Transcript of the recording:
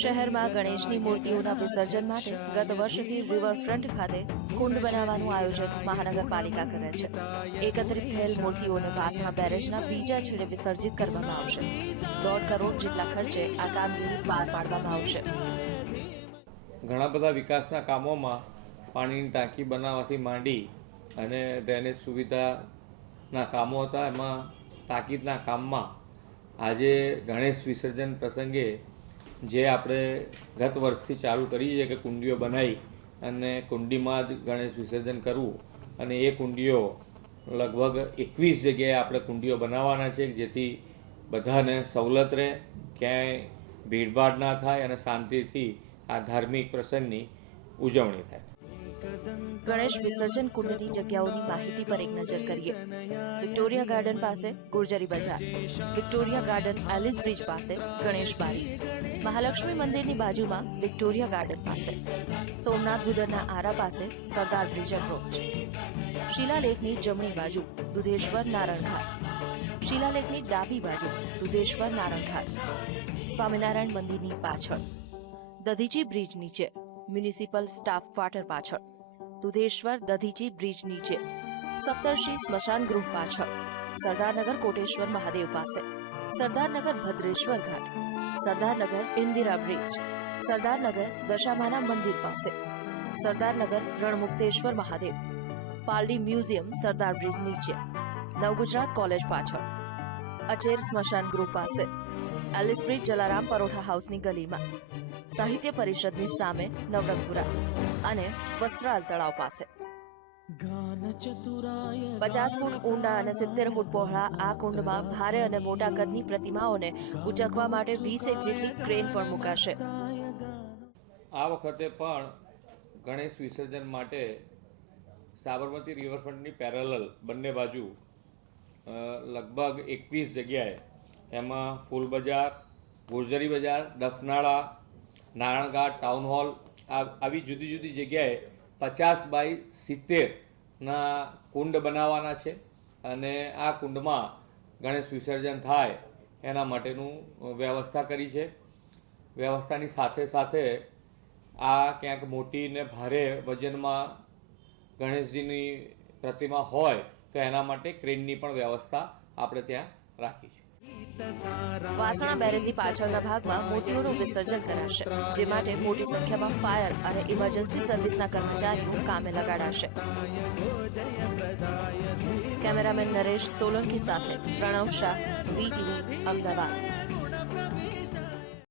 શહેરમાં ગણેશની મૂર્તિઓના વિસર્જન માટે ગત વર્ષથી રિવરફ્રન્ટ ખાતે કુંડ બનાવવાનું આયોજન મહાનગરપાલિકા કરે છે. એકત્રિત થયેલ મૂર્તિઓને વાસણા બેરેજના બીજા છેડે વિસર્જિત કરવામાં આવશે. દોઢ કરોડ જેટલા ખર્ચે આ કામગીરી પાર પાડવામાં આવશે. ઘણા બધા વિકાસના કામોમાં પાણીની ટાંકી બનાવવાથી માંડી અને ડ્રેનેજ સુવિધાના કામો હતા. એમાં તાકીદના કામમાં આજે ગણેશ વિસર્જન પ્રસંગે જે આપણે ગત વર્ષથી ચાલુ કરી છે કે કુંડીઓ બનાવી અને કુંડીમાં જ ગણેશ વિસર્જન કરવું અને એ કુંડીઓ લગભગ એકવીસ જગ્યાએ આપણે કુંડીઓ બનાવવાના છે જેથી બધાને સવલત રહે, ક્યાંય ભીડભાડ ના થાય અને શાંતિથી આ ધાર્મિક પ્રસંગની ઉજવણી થાય. ગણેશ વિસર્જન કુંડની જગ્યાઓની માહિતી પર એક નજર કરીએ. વિક્ટોરિયા ગાર્ડન પાસે ગુર્જરી બજાર. વિક્ટોરિયા ગાર્ડન એલિસ બ્રિજ પાસે ગણેશ બારી. મહાલક્ષ્મી મંદિરની બાજુમાં વિક્ટોરિયા ગાર્ડન પાસે. સોમનાથ ગુદરના આરા પાસે સરદાર બ્રિજ રોડ. શિલાલેખની જમણી બાજુ દુધેશ્વર નારણઘાટ શિલાલેખની ડાબી બાજુ દુધેશ્વર નારણઘાટ સ્વામિનારાયણ મંદિરની પાછળ. દધીચી બ્રિજ નીચે. મ્યુનિસિપલ સ્ટાફ ક્વાર્ટર પાછળ. દુધેશ્વર દધીજી બ્રિજ નીચે. સપ્તર્ષિ સ્મશાન ગૃહ પાછળ. સરદારનગર કોટેશ્વર મહાદેવ પાસે. સરદારનગર ભદ્રેશ્વર ઘાટ. સરદારનગર ઇન્દિરા બ્રિજ. સરદારનગર દશામાના મંદિર પાસે. સરદારનગર રણમુક્તેશ્વર મહાદેવ. પાલડી મ્યુઝિયમ સરદાર બ્રિજ નીચે. નવગુજરાત કોલેજ પાછળ. અચેર સ્મશાન ગૃહ પાસે. એલિસ બ્રિજ જલારામ પરોઠા હાઉસની ગલીમાં. સાહિત્ય પરિષદની સામે નવરંગપુરા અને વસ્ત્રાલ તળાવ પાસે. પચાસ ફૂટ ઊંડા અને સિત્તેર ફૂટ પહોળા આ કુંડમાં ભારે અને મોટા કદની પ્રતિમાઓને ઉચકવા માટે વીસેક જેટલી ક્રેન પણ મુકાશે. આ વખતે પણ ગણેશ વિસર્જન માટે સાબરમતી રિવરફ્રન્ટની પેરેલલ બંને બાજુ અ, લગભગ એકવીસ જગ્યાએ એમાં ફૂલ બજાર ગુર્જરી બજાર દફનાળા નારાયણઘાટ ટાઉન હોલ આવી જુદી જુદી જગ્યાએ પચાસ બાય સિત્તેરના કુંડ બનાવવાના છે અને આ કુંડમાં ગણેશ વિસર્જન થાય એના માટેનું વ્યવસ્થા કરી છે. વ્યવસ્થાની સાથે સાથે આ ક્યાંક મોટી ને ભારે વજનમાં ગણેશજીની પ્રતિમા હોય તો એના માટે ક્રેનની પણ વ્યવસ્થા આપણે ત્યાં રાખી છે. વાસણા બેરેજની પાછળના ભાગમાં મૂર્તિઓનું વિસર્જન કરાશે, જે માટે મોટી સંખ્યામાં ફાયર અને ઇમરજન્સી સર્વિસના કર્મચારીઓ કામે લગાડાશે. કેમેરામેન નરેશ સોલંકી સાથે પ્રણવ શાહ વીટીવી અમદાવાદ.